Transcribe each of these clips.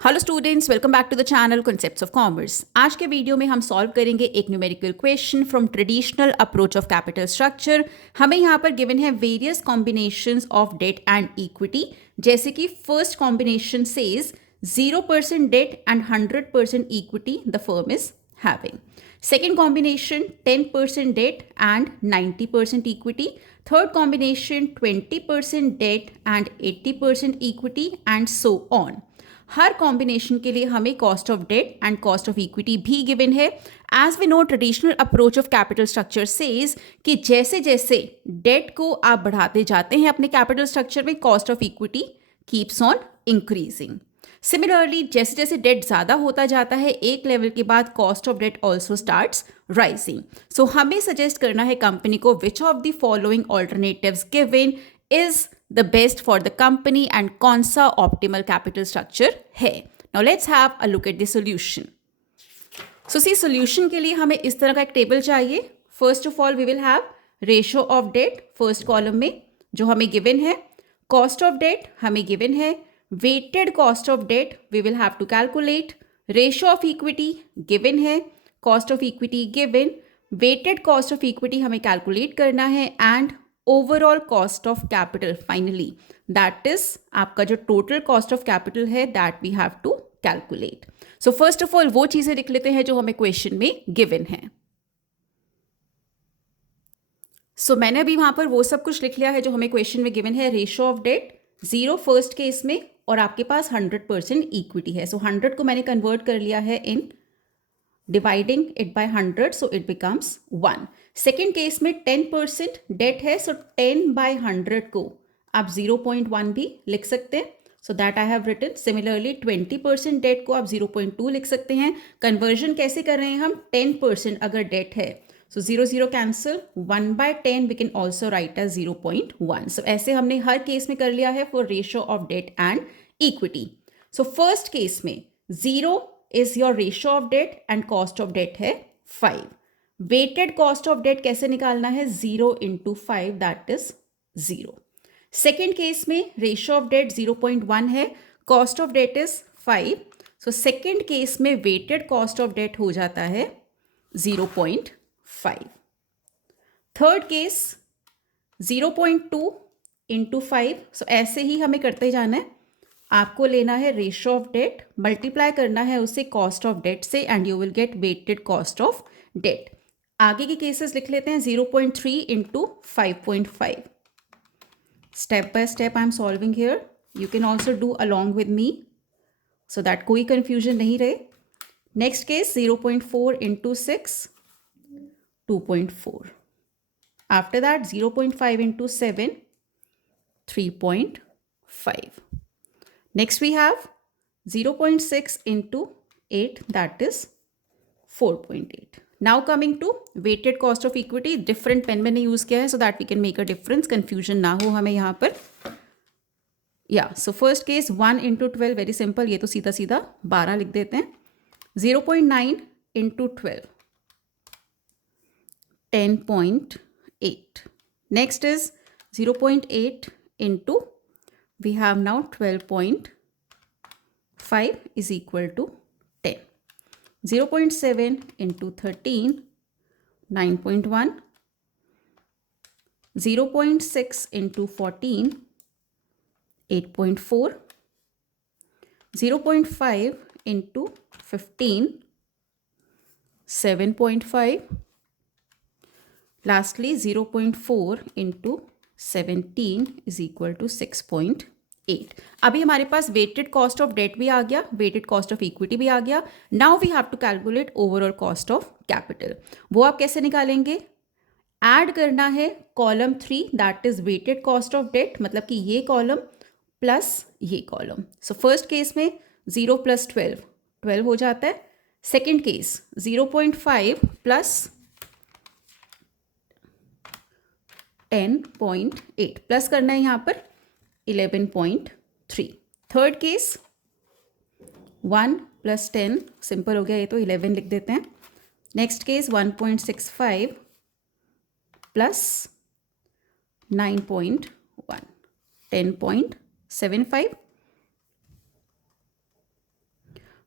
Hello students, welcome back to the channel concepts of commerce. आज के video में हम सॉल्व करेंगे एक numerical question from traditional approach of capital structure. हमें यहाँ पर गिवन है various combinations of debt and equity, जैसे कि first combination says 0% debt and 100% equity the firm is having. Second combination 10% debt and 90% equity. Third combination 20% debt and 80% equity and so on. हर combination के लिए हमें cost of debt and cost of equity भी given है। As we know, traditional approach of capital structure says कि जैसे जैसे date को आप बढ़ाते जाते हैं अपने कैपिटल स्ट्रक्चर में, cost of equity keeps on increasing. Similarly जैसे जैसे डेट ज़्यादा होता जाता है, एक लेवल के बाद cost of debt also starts rising. So हमें सजेस्ट करना है कंपनी को which of the following alternatives given is the best for the company and कौन सा ऑप्टिमल कैपिटल स्ट्रक्चर है। Now let's have a look at the solution. So see, solution के लिए हमें इस तरह का एक टेबल चाहिए। First of all we will have ratio of debt first column में जो हमें गिवन है, कॉस्ट ऑफ डेट हमें गिवन है, weighted cost of debt we will have to calculate, ratio of equity given है, cost of equity given, weighted cost of equity हमें calculate करना है and overall cost of capital finally, that is आपका जो total cost of capital है that we have to calculate. So first of all वो चीजें लिख लेते हैं जो हमें क्वेश्चन में गिवन है। सो मैंने अभी वहां पर वो सब कुछ लिख लिया है जो हमें क्वेश्चन में गिवन है। Ratio of debt 0 first case में और आपके पास 100% इक्विटी है। सो 100 को मैंने कन्वर्ट कर लिया है in dividing it by 100, so it becomes 1। Second case में 10% डेट है, सो 10 बाय 100 को आप 0.1 भी लिख सकते हैं। So that I have written. Similarly 20% debt को आप 0.2 लिख सकते हैं। कन्वर्जन कैसे कर रहे हैं हम? 10% अगर डेट है, so 0 0 cancel, 1/10 we can also write as 0.1। So ऐसे हमने हर केस में कर लिया है for ratio of debt and equity. So first case में 0 is your ratio of debt and cost of debt है 5। वेटेड कॉस्ट ऑफ डेट कैसे निकालना है? 0 into 5 that is 0। Second case में रेशियो ऑफ डेट 0.1 है, cost of debt is 5। So second case में weighted cost of debt हो जाता है 0.5। Third case 0.2 into 5। सो ऐसे ही हमें करते जाना है। आपको लेना है रेशियो ऑफ डेट, मल्टीप्लाई करना है उसे कॉस्ट ऑफ डेट से and you will get weighted cost of debt. आगे के केसेस लिख लेते हैं। 0.3 into 5.5। Step by step I am solving here, you can also do along with me so that कोई कंफ्यूजन नहीं रहे। Next case 0.4 into 6, 2.4। After that 0.5 into 7, 3.5। Next we have 0.6 into 8, that is 4.8. Now coming to weighted cost of equity, different pen मैंने use किया है so that we can make a difference, confusion ना हो हमें यहाँ पर। so first case 1 into 12, very simple, ये तो सीधा सीधा 12 लिख देते हैं। 0.9 into 12, 10.8. Next is 0.8 into, we have now 12.5 is equal to 10. 0.7 into 13, 9.1. 0.6 into 14, 8.4. 0.5 into 15, 7.5. Lastly 0.4 into 17 is equal to 6.8. अभी हमारे पास वेटेड कॉस्ट ऑफ डेट भी आ गया, वेटेड कॉस्ट ऑफ इक्विटी भी आ गया। Now we have to calculate overall cost of capital. वो आप कैसे निकालेंगे? ऐड करना है column 3 that is weighted cost of debt, मतलब कि ये कॉलम प्लस ये कॉलम। सो फर्स्ट केस में 0 + 12, 12 हो जाता है। सेकेंड केस 0.5 प्लस 10.8 प्लस करना है यहाँ पर 11.3। थर्ड केस 1 + 10, सिंपल हो गया ये तो, 11 लिख देते हैं। Next case 1.65 plus 9.1, 10.75।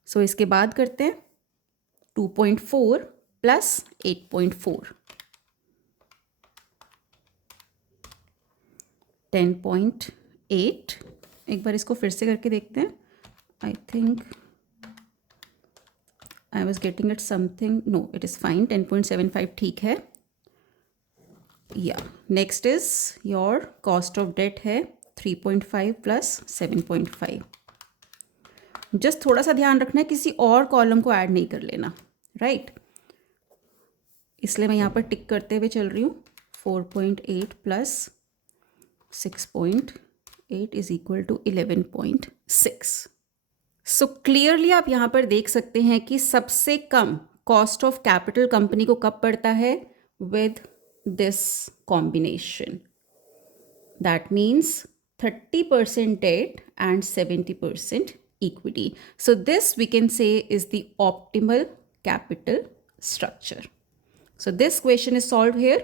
सो इसके बाद करते हैं 2.4 प्लस 8.4 10.8। एक बार इसको फिर से करके देखते हैं। I think I was getting it something, no it is fine, 10.75 ठीक है। या next is your cost of debt है 3.5 प्लस 7.5। जस्ट थोड़ा सा ध्यान रखना है किसी और कॉलम को ऐड नहीं कर लेना, राइट? इसलिए मैं यहाँ पर टिक करते हुए चल रही हूँ। 4.8 plus 6.8 is equal to 11.6। So clearly आप यहाँ पर देख सकते हैं कि सबसे कम कॉस्ट ऑफ कैपिटल कंपनी को कब पड़ता है? With this combination, that means 30% debt and 70% equity. So this we can say is the optimal capital structure. So this question is solved here.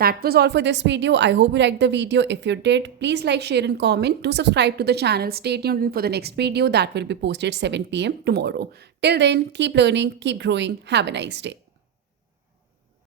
That was all for this video. I hope you liked the video. If you did, please like, share and comment. Do subscribe to the channel. Stay tuned in for the next video that will be posted 7 p.m. tomorrow. Till then, keep learning, keep growing. Have a nice day.